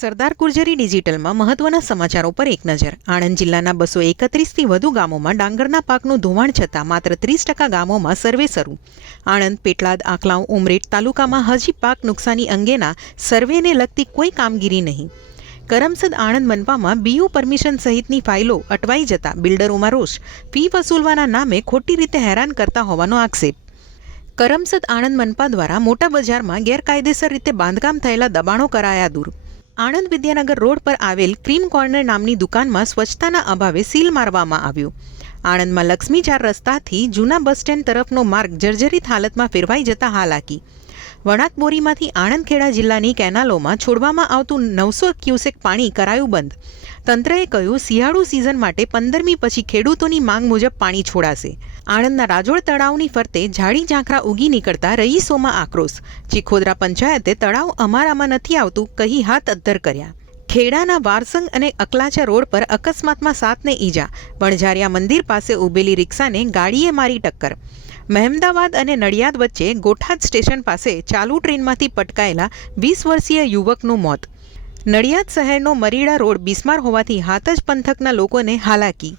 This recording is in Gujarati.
સરદાર કુર્જરી ડિજિટલમાં મહત્વના સમાચારો પર એક નજર. આણંદ જિલ્લાના બસો એકત્રીસથી વધુ ગામોમાં ડાંગરના પાકનું ધોવાણ છતાં માત્ર ત્રીસ ટકા ગામોમાં સર્વે શરૂ. આણંદ, પેટલાદ, આંકલાવ, ઉમરેઠ તાલુકામાં હજી પાક નુકસાની અંગેના સર્વેને લગતી કોઈ કામગીરી નહીં. કરમસદ આણંદ મનપામાં બીયુ પરમિશન સહિતની ફાઇલો અટવાઈ જતા બિલ્ડરોમાં રોષ. ફી વસૂલવાના નામે ખોટી રીતે હેરાન કરતા હોવાનો આક્ષેપ. કરમસદ આણંદ મનપા દ્વારા મોટા બજારમાં ગેરકાયદેસર રીતે બાંધકામ થયેલા દબાણો કરાયા દૂર. આણંદ વિદ્યાનગર રોડ પર આવેલ ક્રીમ કોર્નર નામની દુકાનમાં સ્વચ્છતાના અભાવે સીલ મારવામાં આવ્યું. આણંદમાં લક્ષ્મી ચાર રસ્તાથી જૂના બસ સ્ટેન્ડ તરફનો માર્ગ જર્જરિત હાલતમાં ફેરવાઈ જતા હાલાકી. વણાક બોરીમાંથી આણંદ ખેડા જિલ્લાની કેનાલોમાં છોડવામાં આવતું નવસો ક્યુસેક પાણી કરાયું બંધ. તંત્રએ કહ્યું, શિયાળુ સિઝન માટે પંદરમી પછી ખેડૂતોની માંગ મુજબ પાણી છોડાશે. આણંદના રાજોળ તળાવની ફરતે ઝાડી ઝાંખરા ઉગી નીકળતા રહીશોમાં આક્રોશ. ચીખોદરા પંચાયતે તળાવ અમારામાં નથી આવતું, કહી હાથ અદ્ધર કર્યા. ખેડાના વારસંગ અને અકલાચા રોડ પર અકસ્માતમાં સાતને ઈજા. વણઝારિયા મંદિર પાસે ઊભેલી રિક્ષાને ગાડીએ મારી ટક્કર. મહેમદાવાદ અને નડિયાદ વચ્ચે ગોઠાદ સ્ટેશન પાસે ચાલુ ટ્રેનમાંથી પટકાયેલા વીસ વર્ષીય યુવકનું મોત. નડિયાદ શહેરનો મરીડા રોડ બિસ્માર હોવાથી હાથજ પંથકના લોકોને હાલાકી